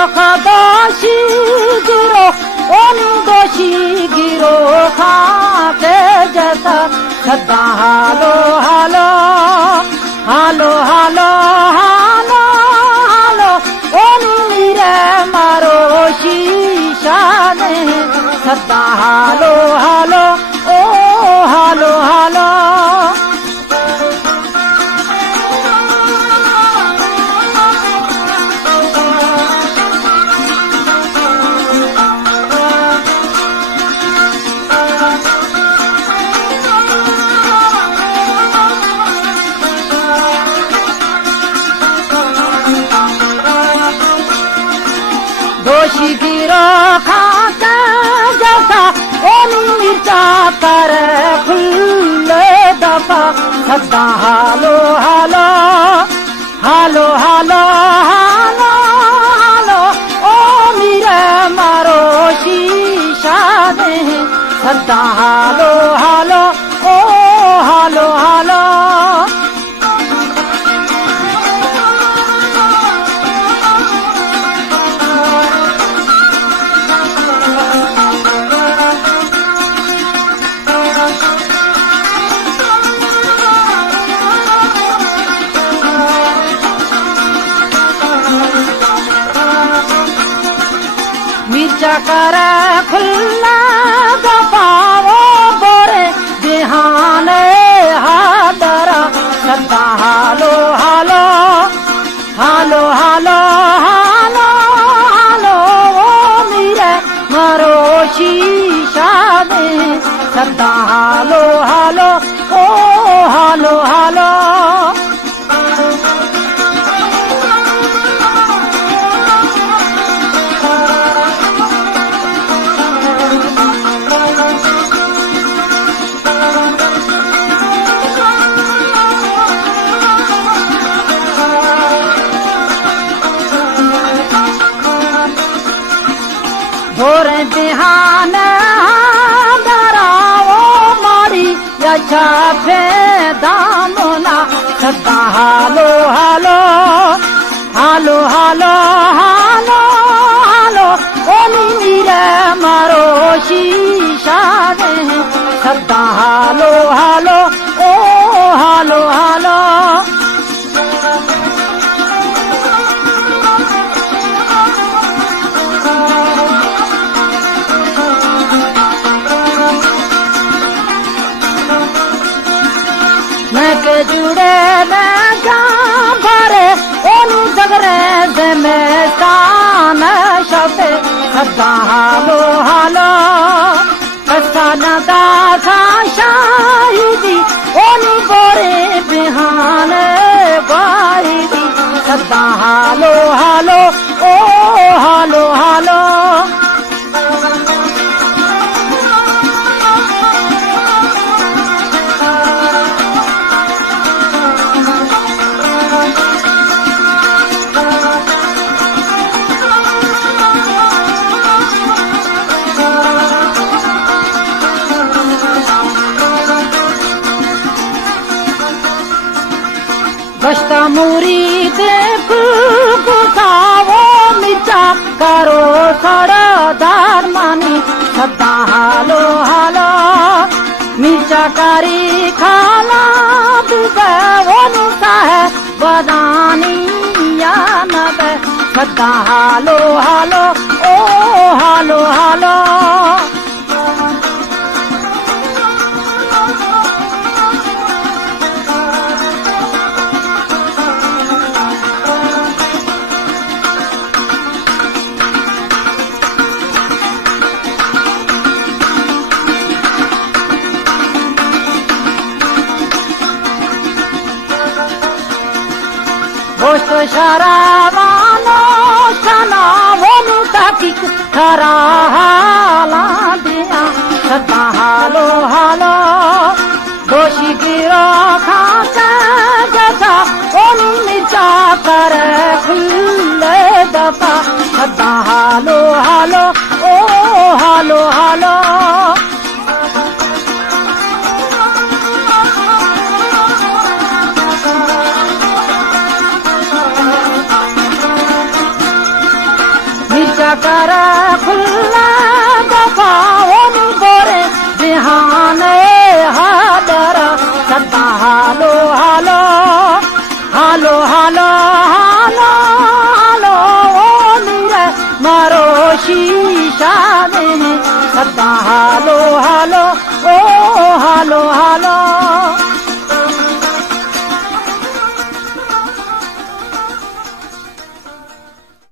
दोषी गिरो ओन दोषी गिरो खाके जैसा सदा हालो हालो हालो हालो हालो हालो ओन मेरे मारो शीशा ने सदा हालो हालो ओ हालो हालो दोषी गिरो खाके जैसा ओन मिर्चा कर खुले दफा सदा हालो हालो हालो हालो हालो हालो ओ मेरे मारो शीशा ने सदा हालो हालो ओ हालो हालो मिर्चा कर खुला दफाओ बोरे बिहाने हादरा सदा हालो हालो हालो हालो हालो हालो ओ मेरे मारो शीशा ने सदा हालो हालो ओ हालो हालो भोरे बिहान दराओ मारी अच्छा फे दामोना सदा हालो हालो हालो हालो हालो हालो ओनी मेरे मारो शीशा ने सदा हालो हालो ओ हालो हालो के जुड़े में जान भरे ओन जगरे से में शान शब्द सदा हालो हालो कसाना दासा शाहिदी ओन बोरे बिहान बाहिदी सदा हालो हालो ओ हालो हालो बस्ता मुरीद गुसावो मिर्चा करो सड़दार मानी सदा हालो हालो मिर्चा कारी खाला दुबो नुसा है बदानी या नब सदा हालो हालो ओ हालो हालो गोश्त शराबानो सना वनु ताकिक खरा हाला दिया सदा हालो हालो दोषी गिरो खाका जैसा ओन मिर्चा कर खुले दफा सदा हालो हालो ओ हालो हालो कर खुला दफाओन बोरे बिहाने हादर सता हालो हालो हालो हालो हालो हालो नीरे मारो शीशा में सता हालो